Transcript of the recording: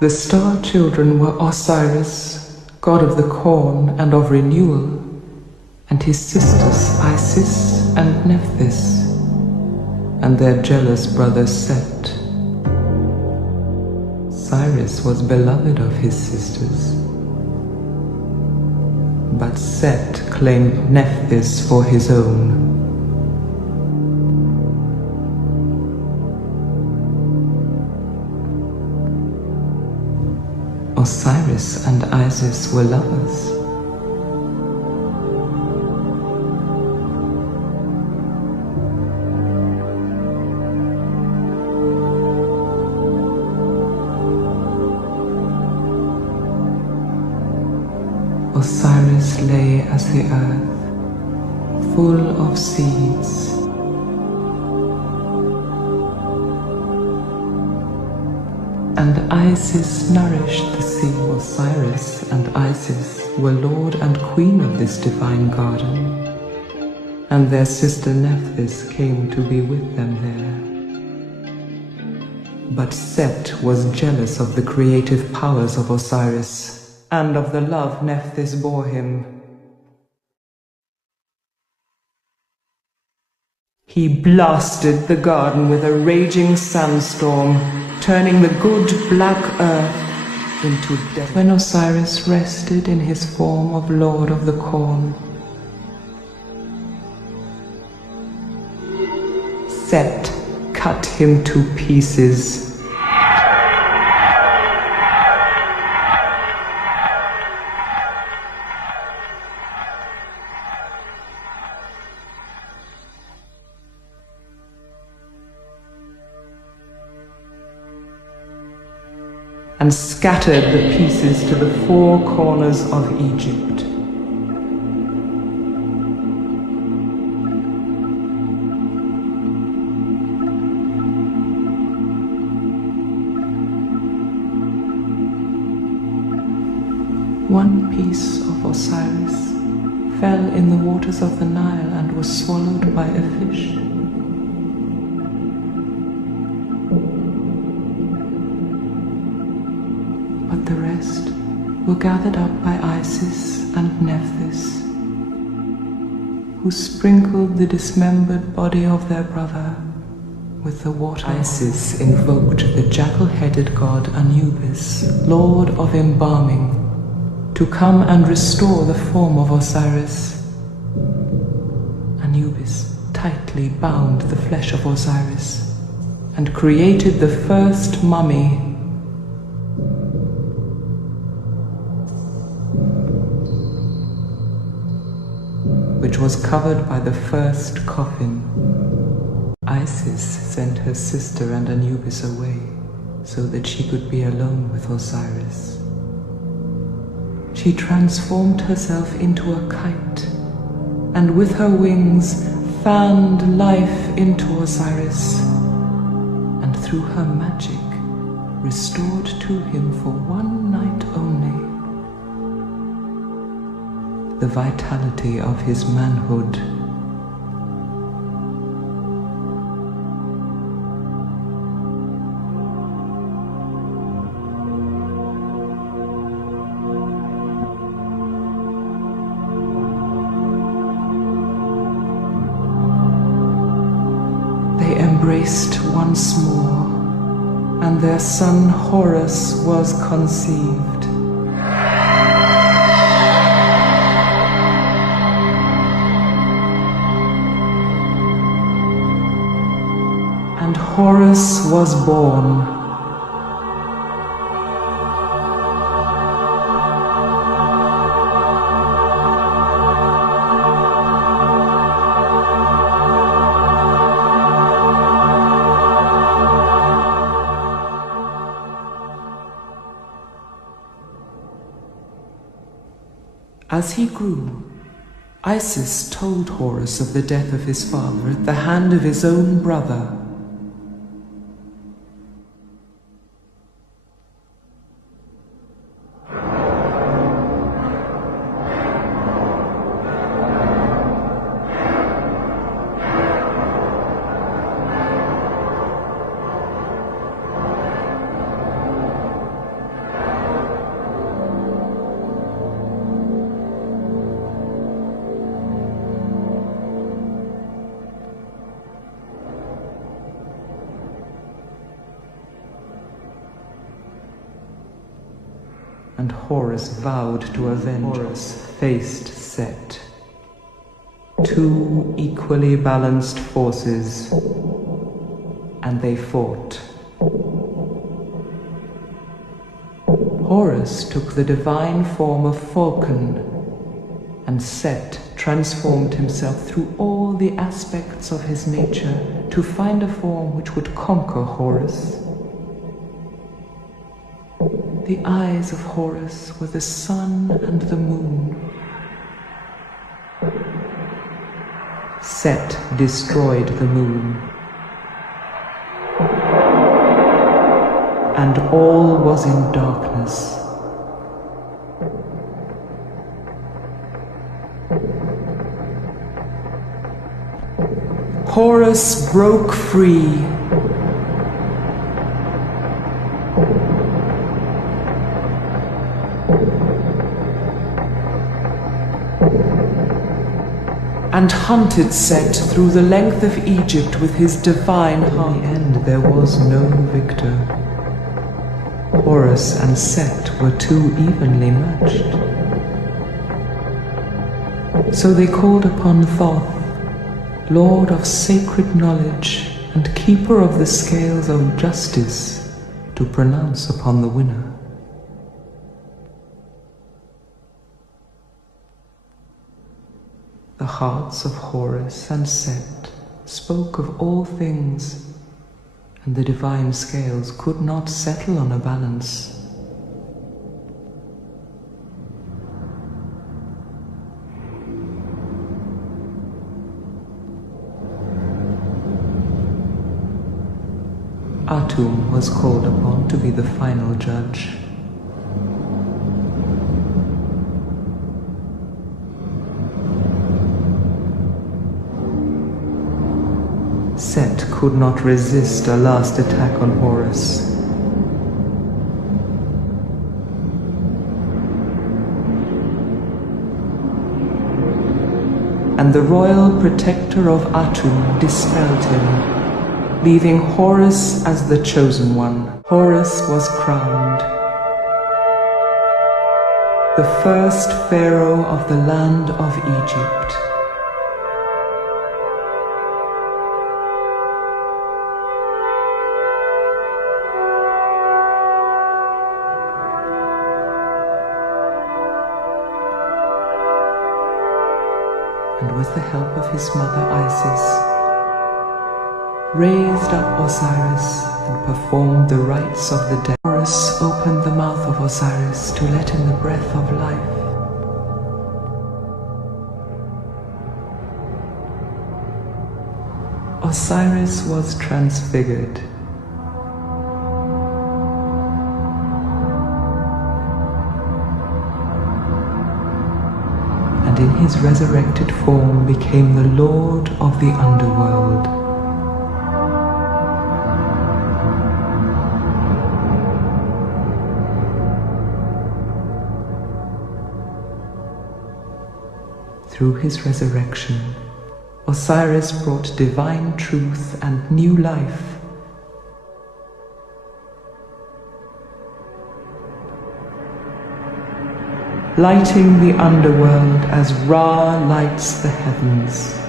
The star children were Osiris, god of the corn and of renewal, and his sisters Isis and Nephthys, and their jealous brother Set. Cyrus was beloved of his sisters, but Set claimed Nephthys for his own. Osiris and Isis were lovers. Osiris lay as the earth, full of seeds. And Isis nourished the sea. Osiris and Isis were lord and queen of this divine garden, and their sister Nephthys came to be with them there. But Set was jealous of the creative powers of Osiris, and of the love Nephthys bore him. He blasted the garden with a raging sandstorm, turning the good black earth into death. When Osiris rested in his form of Lord of the Corn, Set cut him to pieces. And scattered the pieces to the four corners of Egypt. One piece of Osiris fell in the waters of the Nile and was swallowed by a fish. But the rest were gathered up by Isis and Nephthys, who sprinkled the dismembered body of their brother with the water. Isis invoked the jackal-headed god Anubis, lord of embalming, to come and restore the form of Osiris. Anubis tightly bound the flesh of Osiris and created the first mummy, which was covered by the first coffin. Isis sent her sister and Anubis away so that she could be alone with Osiris. She transformed herself into a kite, and with her wings fanned life into Osiris, and through her magic restored to him for one night only the vitality of his manhood. They embraced once more, and their son Horus was conceived. And Horus was born. As he grew, Isis told Horus of the death of his father at the hand of his own brother. and Horus vowed to avenge. Horus faced Set. Two equally balanced forces, and they fought. Horus took the divine form of Falcon, and Set transformed himself through all the aspects of his nature to find a form which would conquer Horus. The eyes of Horus were the sun and the moon. Set destroyed the moon, and all was in darkness. Horus broke free. And hunted Set through the length of Egypt with his divine heart. In the end, there was no victor. Horus and Set were too evenly matched. So they called upon Thoth, Lord of sacred knowledge and keeper of the scales of justice, to pronounce upon the winner. The hearts of Horus and Set spoke of all things, and the divine scales could not settle on a balance. Atum was called upon to be the final judge. Set could not resist a last attack on Horus. And the royal protector of Atum dispelled him, leaving Horus as the chosen one. Horus was crowned the first pharaoh of the land of Egypt. And with the help of his mother Isis, raised up Osiris and performed the rites of the dead. Horus opened the mouth of Osiris to let in the breath of life. Osiris was transfigured. And in his resurrected form became the Lord of the underworld. Through his resurrection, Osiris brought divine truth and new life. Lighting the underworld as Ra lights the heavens.